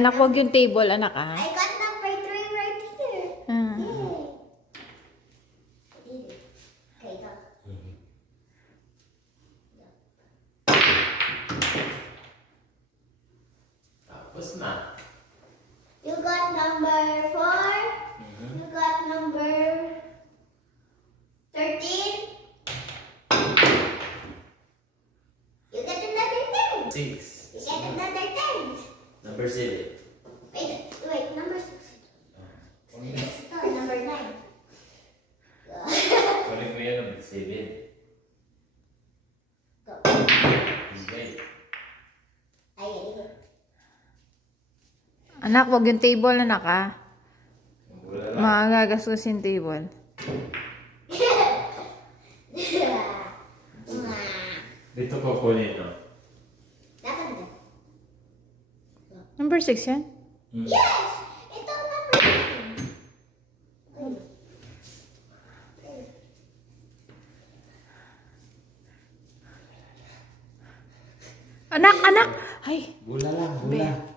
Anak, wag yung table, anak, ah. I got number 3 right here. Ah. Yay. Okay, go. Tapos na. You got number 4. You got number 13. You get another 10. 6. You get another 10. Number 7. Wait, number 6. Oh, number 9. Kunin mo yan number 7. Go. Okay. Ay, Anak, wag yung table, anak, ah. Wala lang. Magagastos yung table. Dito ko kunin, no? Dapat na. Number 6 yan? Yes! Ito ang number 9. Anak, anak! Ay, Bula lang, Be. bula.